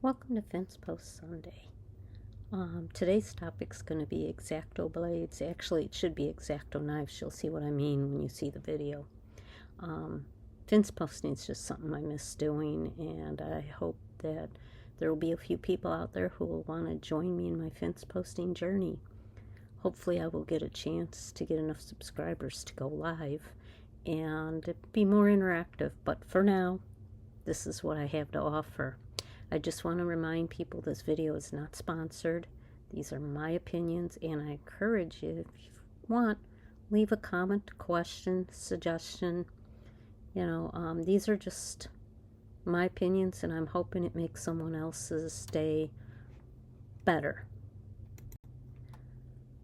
Welcome to Fence Post Sunday. Today's topic is going to be Exacto blades. Actually, it should be Exacto knives. You'll see what I mean when you see the video. Fence posting is just something I miss doing, and I hope that there will be a few people out there who will want to join me in my fence posting journey. Hopefully, I will get a chance to get enough subscribers to go live and be more interactive. But for now, this is what I have to offer. I just want to remind people this video is not sponsored. These are my opinions, and I encourage you, if you want, leave a comment, question, suggestion. These are just my opinions, and I'm hoping it makes someone else's day better.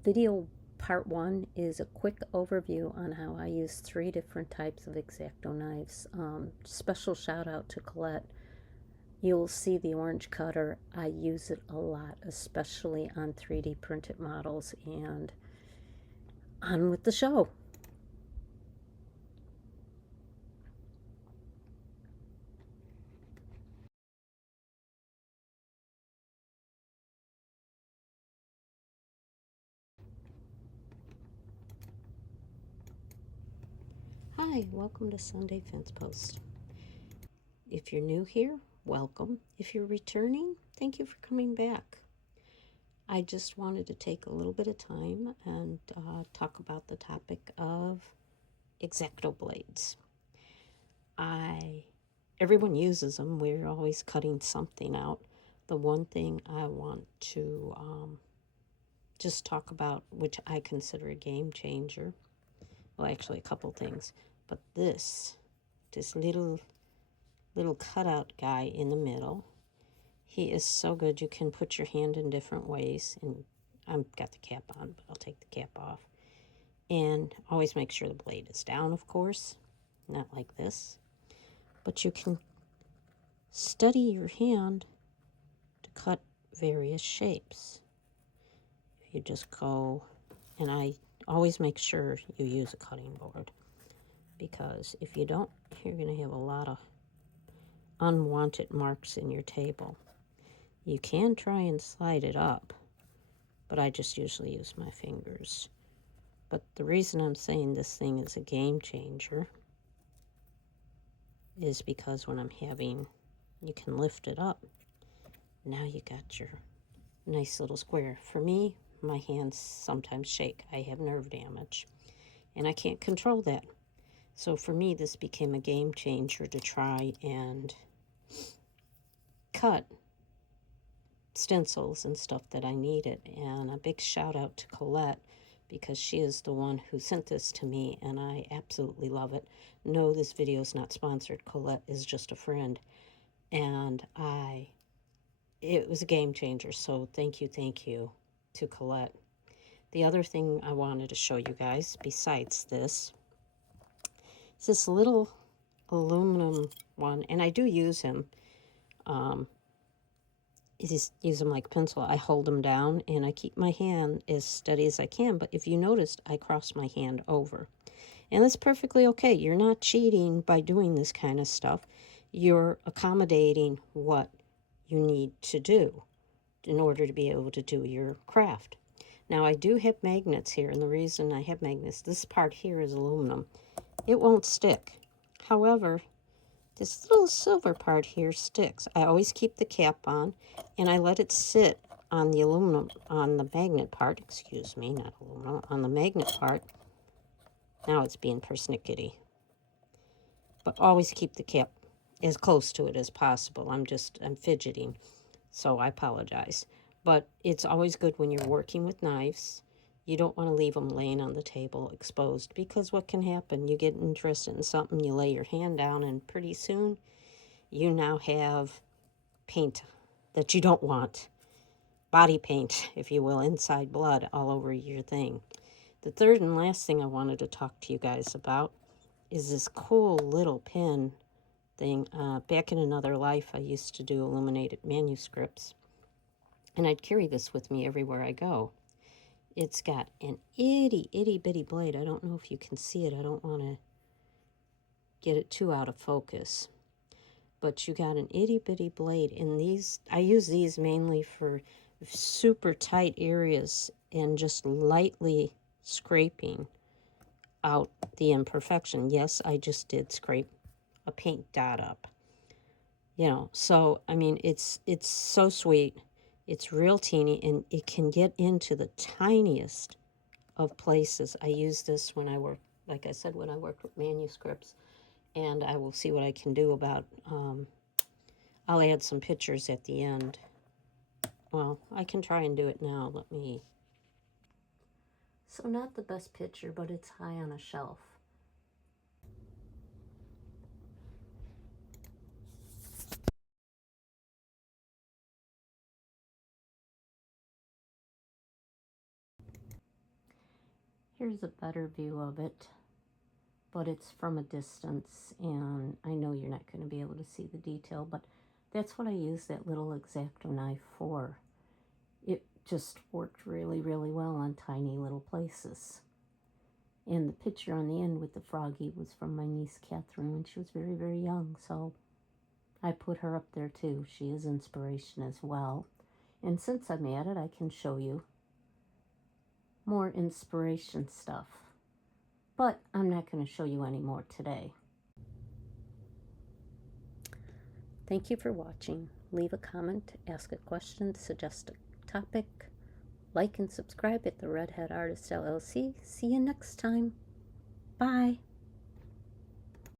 Video part 1 is a quick overview on how I use 3 different types of Exacto knives. Special shout out to Colette. You'll see the orange cutter. I use it a lot, especially on 3D printed models. And on with the show. Hi, welcome to Sunday Fence Post. If you're new here, welcome. If you're returning, thank you for coming back. I just wanted to take a little bit of time and talk about the topic of Exacto blades. Everyone uses them. We're always cutting something out. The one thing I want to just talk about, which I consider a game changer, well, actually a couple things, but this little cutout guy in the middle, he is so good. You can put your hand in different ways, and I've got the cap on, but I'll take the cap off. And always make sure the blade is down, of course, not like this. But you can steady your hand to cut various shapes. If you just go, and I always make sure you use a cutting board, because if you don't, you're going to have a lot of unwanted marks in your table. You can try and slide it up, but I just usually use my fingers. But the reason I'm saying this thing is a game changer is because when I'm having, you can lift it up. Now you got your nice little square. For me, my hands sometimes shake. I have nerve damage, and I can't control that. So for me, this became a game changer to try and cut stencils and stuff that I needed. And a big shout out to Colette, because she is the one who sent this to me, and I absolutely love it. No, this video is not sponsored. Colette is just a friend, and it was a game changer. So thank you to Colette. The other thing I wanted to show you guys, besides this, is this little aluminum one, and I do use him. Use them like pencil. I hold them down and I keep my hand as steady as I can. But if you noticed, I cross my hand over. And that's perfectly okay. You're not cheating by doing this kind of stuff. You're accommodating what you need to do in order to be able to do your craft. Now, I do have magnets here, and the reason I have magnets, this part here is aluminum. It won't stick. However, this little silver part here sticks. I always keep the cap on, and I let it sit on the aluminum, on the magnet part, excuse me, not aluminum, on the magnet part. Now it's being persnickety. But always keep the cap as close to it as possible. I'm fidgeting, so I apologize. But it's always good when you're working with knives. You don't want to leave them laying on the table exposed, because what can happen? You get interested in something, you lay your hand down, and pretty soon you now have paint that you don't want. Body paint, if you will, inside blood all over your thing. The third and last thing I wanted to talk to you guys about is this cool little pin thing. Back in another life, I used to do illuminated manuscripts, and I'd carry this with me everywhere I go. It's got an itty bitty blade. I don't know if you can see it. I don't want to get it too out of focus. but you got an itty bitty blade. And these, I use these mainly for super tight areas and just lightly scraping out the imperfection. Yes, I just did scrape a paint dot up. You know, so I mean, it's so sweet. It's real teeny, and it can get into the tiniest of places. I use this when I work, like I said, when I work with manuscripts, and I will see what I can do about, I'll add some pictures at the end. Well, I can try and do it now. Let me, so not the best picture, but it's high on a shelf. Here's a better view of it, but it's from a distance, and I know you're not going to be able to see the detail, but that's what I use that little Exacto knife for. It just worked really, really well on tiny little places. And the picture on the end with the froggy was from my niece Catherine when she was very, very young, so I put her up there too. She is inspiration as well. And since I'm at it, I can show you more inspiration stuff. But I'm not going to show you any more today. Thank you for watching. Leave a comment, ask a question, suggest a topic. Like and subscribe at the Redhead Artist LLC. See you next time. Bye.